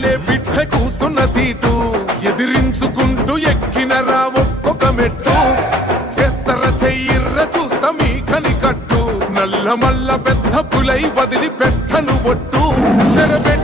చాలే బిడ్డ కూసున్న సీటు ఎదిరించుకుంటూ ఎక్కినరా ఒక్కొక్క మెట్టు చేస్తర చెయ్యిర్ర చూస్తా మీ కని కట్టు నల్ల మల్ల పెద్ద పులై వదిలి పెట్టను ఒట్టు చెరబె